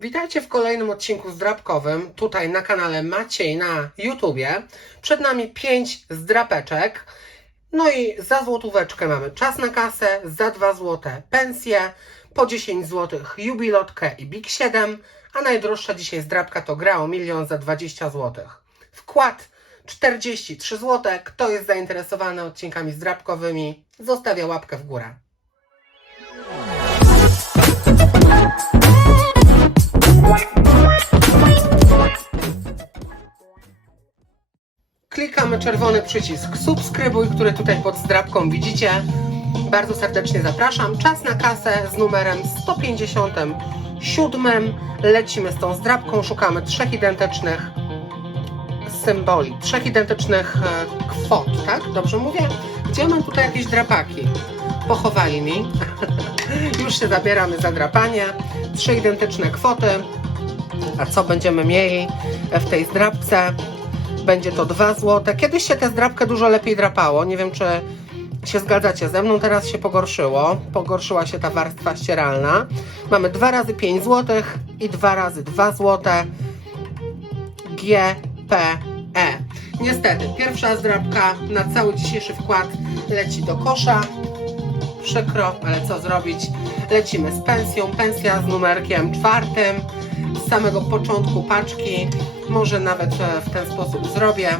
Witajcie w kolejnym odcinku zdrabkowym, tutaj na kanale Maciej na YouTubie. Przed nami 5 zdrapeczek. No i za złotóweczkę mamy czas na kasę, za 2 złote pensję, po 10 złotych jubilotkę i Big 7, a najdroższa dzisiaj zdrabka to gra o milion za 20 złotych. Wkład 43 zł. Kto jest zainteresowany odcinkami zdrabkowymi, zostawia łapkę w górę. Klikamy czerwony przycisk subskrybuj, który tutaj pod zdrabką widzicie. Bardzo serdecznie zapraszam. Czas na kasę z numerem 157. Lecimy z tą zdrabką, szukamy trzech identycznych symboli, trzech identycznych e, kwot, tak? Dobrze mówię? Gdzie mam tutaj jakieś drapaki? Pochowali mi. Już się zabieramy za drapanie. Trzy identyczne kwoty. A co będziemy mieli w tej zdrabce? Będzie to 2 zł. Kiedyś się tę zdrabkę dużo lepiej drapało. Nie wiem, czy się zgadzacie ze mną. Teraz się pogorszyło. Pogorszyła się ta warstwa ścieralna. Mamy 2 razy 5 zł i 2 razy 2 zł. G, P, E. Niestety, pierwsza zdrabka na cały dzisiejszy wkład leci do kosza. Przykro, ale co zrobić? Lecimy z pensją. Pensja z numerkiem czwartym. Z samego początku paczki. Może nawet e, w ten sposób zrobię.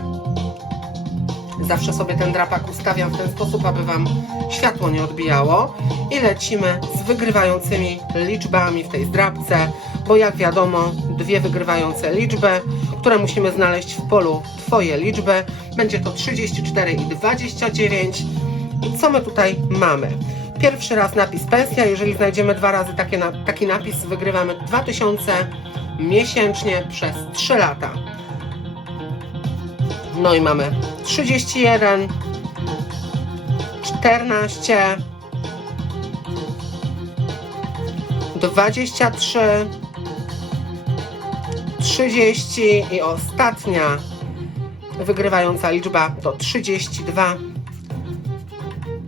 Zawsze sobie ten drapak ustawiam w ten sposób, aby Wam światło nie odbijało. I lecimy z wygrywającymi liczbami w tej zdrabce, bo jak wiadomo, dwie wygrywające liczby, które musimy znaleźć w polu Twoje liczby. Będzie to 34 i 29. I co my tutaj mamy? Pierwszy raz napis pensja. Jeżeli znajdziemy dwa razy takie taki napis, wygrywamy 2000 miesięcznie przez 3 lata. No i mamy 31, 14, 23, 30 i ostatnia wygrywająca liczba to 32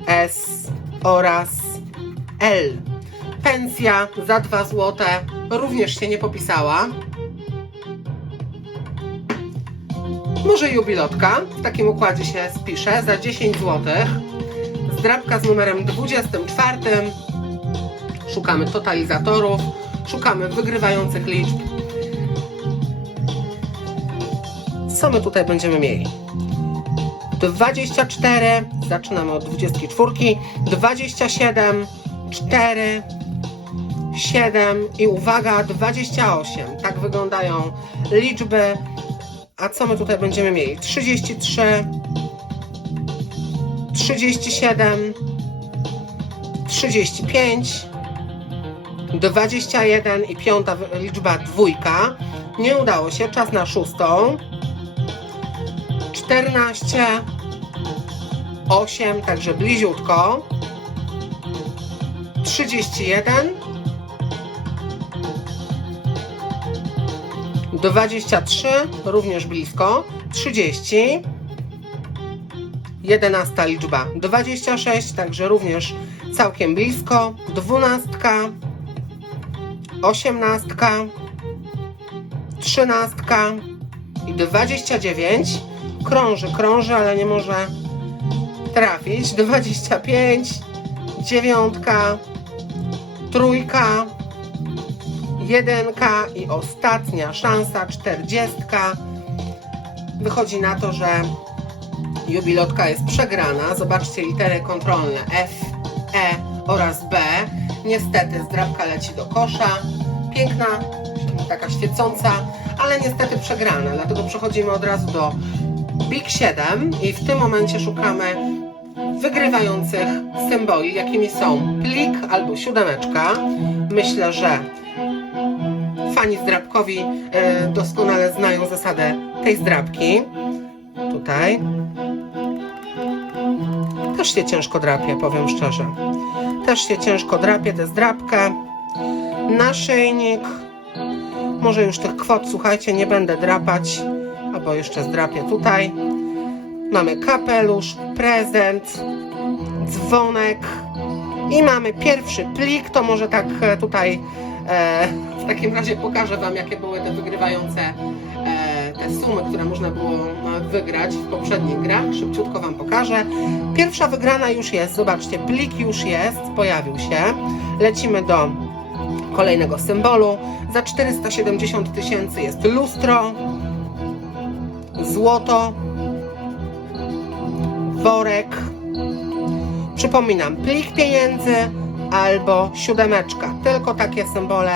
S oraz L. Pensja za 2 zł również się nie popisała. Może jubilotka w takim układzie się spisze za 10 zł. Zdrabka z numerem 24. Szukamy totalizatorów, szukamy wygrywających liczb. Co my tutaj będziemy mieli? 24, zaczynamy od 24, 27, 4, 7 i uwaga, 28. Tak wyglądają liczby. A co my tutaj będziemy mieli? 33, 37, 35, 21 i piąta liczba dwójka. Nie udało się, czas na szóstą. 14, 8, także bliziutko. 31, 23, również blisko. 30, 11 liczba 26, także również całkiem blisko. 12, 18, 13 i 29. Krąży, krąży, ale nie może trafić. 25, dziewiątka, trójka, jedynka i ostatnia szansa, czterdziestka. Wychodzi na to, że jubilotka jest przegrana. Zobaczcie litery kontrolne F, E oraz B. Niestety zdrabka leci do kosza. Piękna, taka świecąca, ale niestety przegrana. Dlatego przechodzimy od razu do Big 7 i w tym momencie szukamy wygrywających symboli, jakimi są plik albo siódemeczka. Myślę, że fani zdrabkowi e, doskonale znają zasadę tej zdrabki. Tutaj. Też się ciężko drapie, powiem szczerze. Też się ciężko drapie tę zdrabkę. Naszyjnik. Może już tych kwot, słuchajcie, nie będę drapać, albo jeszcze zdrapię tutaj. Mamy kapelusz, prezent, dzwonek i mamy pierwszy plik, to może tak e, tutaj e, w takim razie pokażę Wam, jakie były te wygrywające e, te sumy, które można było e, wygrać w poprzednich grach. Szybciutko Wam pokażę. Pierwsza wygrana już jest, zobaczcie, plik już jest, pojawił się. Lecimy do kolejnego symbolu. Za 470 tysięcy jest lustro, złoto, worek. Przypominam, plik pieniędzy albo siódemeczka. Tylko takie symbole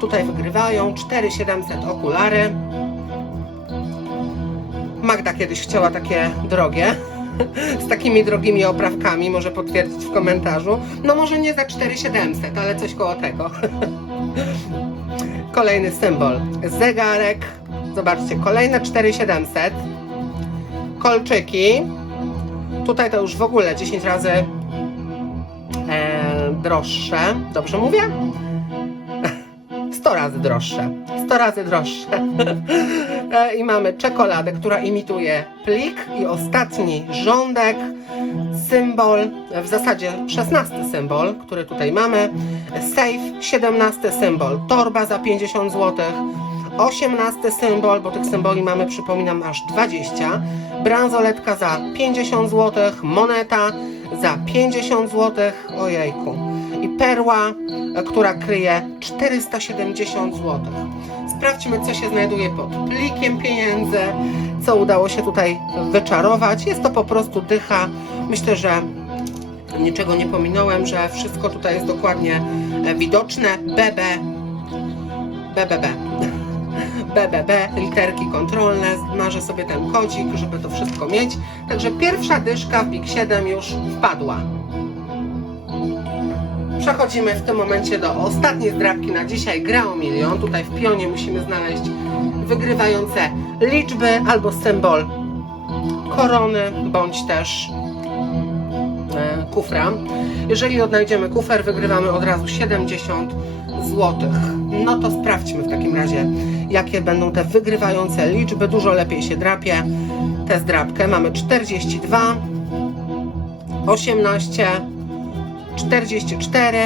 tutaj wygrywają. 4700 okulary. Magda kiedyś chciała takie drogie. Z takimi drogimi oprawkami, może potwierdzić w komentarzu. No może nie za 4700, ale coś koło tego. Kolejny symbol. Zegarek. Zobaczcie, kolejne 4700. Kolczyki. Tutaj to już w ogóle 10 razy e, droższe. Dobrze mówię? 100 razy droższe. 100 razy droższe. E, I mamy czekoladę, która imituje plik. I ostatni rządek, symbol, w zasadzie 16 symbol, który tutaj mamy. Safe, 17 symbol, torba za 50 zł. 18 symbol, bo tych symboli mamy, przypominam, aż 20. Bransoletka za 50 zł, moneta za 50 zł, ojejku. I perła, e, która kryje 470 zł. Sprawdźmy, co się znajduje pod plikiem pieniędzy, co udało się tutaj wyczarować. Jest to po prostu dycha. Myślę, że niczego nie pominąłem, że wszystko tutaj jest dokładnie e, widoczne. BB, BBB. BBB, literki kontrolne, marzę sobie ten kodzik, żeby to wszystko mieć. Także pierwsza dyszka w Big 7 już wpadła. Przechodzimy w tym momencie do ostatniej zdrabki na dzisiaj, gra o milion. Tutaj w pionie musimy znaleźć wygrywające liczby albo symbol korony, bądź też e, kufra. Jeżeli odnajdziemy kufer, wygrywamy od razu 70 No to sprawdźmy w takim razie, jakie będą te wygrywające liczby. Dużo lepiej się drapie tę zdrabkę. Mamy 42, 18, 44,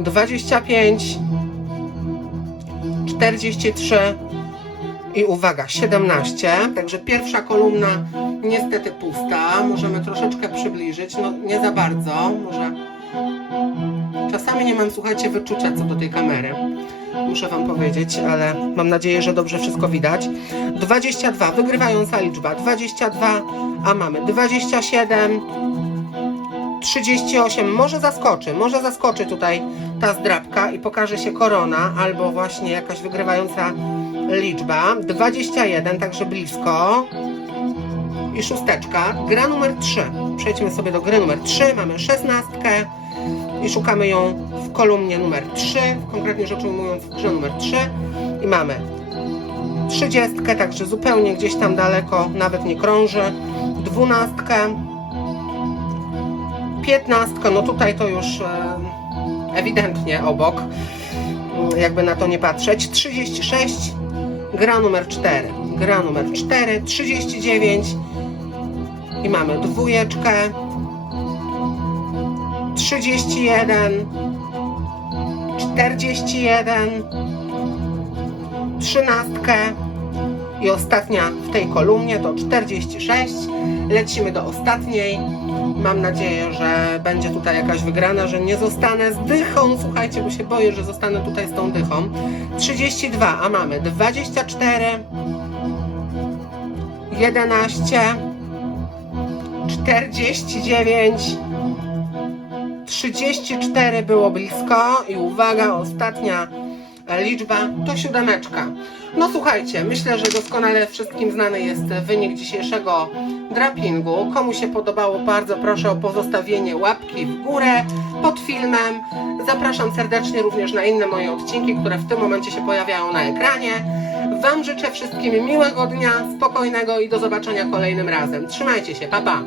25, 43 i uwaga, 17. Także pierwsza kolumna niestety pusta. Możemy troszeczkę przybliżyć, no nie za bardzo. Może czasami nie mam, słuchajcie, wyczucia co do tej kamery. Muszę Wam powiedzieć, ale mam nadzieję, że dobrze wszystko widać. 22, wygrywająca liczba. 22, a mamy 27, 38. Może zaskoczy, może zaskoczy tutaj ta zdrabka i pokaże się korona albo właśnie jakaś wygrywająca liczba. 21, także blisko. I szósteczka. Gra numer 3. Przejdźmy sobie do gry numer 3. Mamy szesnastkę i szukamy ją w kolumnie numer 3, konkretnie rzecz ujmując w grze numer 3 i mamy 30, także zupełnie gdzieś tam daleko, nawet nie krąży, 12, 15, no tutaj to już e, ewidentnie obok, mm, jakby na to nie patrzeć, 36, gra numer 4, gra numer 4, 39 i mamy dwójeczkę, 31, 41, 13 i ostatnia w tej kolumnie to 46. Lecimy do ostatniej. Mam nadzieję, że będzie tutaj jakaś wygrana, że nie zostanę z dychą. Słuchajcie, bo się boję, że zostanę tutaj z tą dychą. 32, a mamy 24, 11, 49, 34 było blisko i uwaga, ostatnia liczba to siódemeczka. No słuchajcie, myślę, że doskonale wszystkim znany jest wynik dzisiejszego drapingu. Komu się podobało, bardzo proszę o pozostawienie łapki w górę pod filmem. Zapraszam serdecznie również na inne moje odcinki, które w tym momencie się pojawiają na ekranie. Wam życzę wszystkim miłego dnia, spokojnego i do zobaczenia kolejnym razem. Trzymajcie się, pa pa!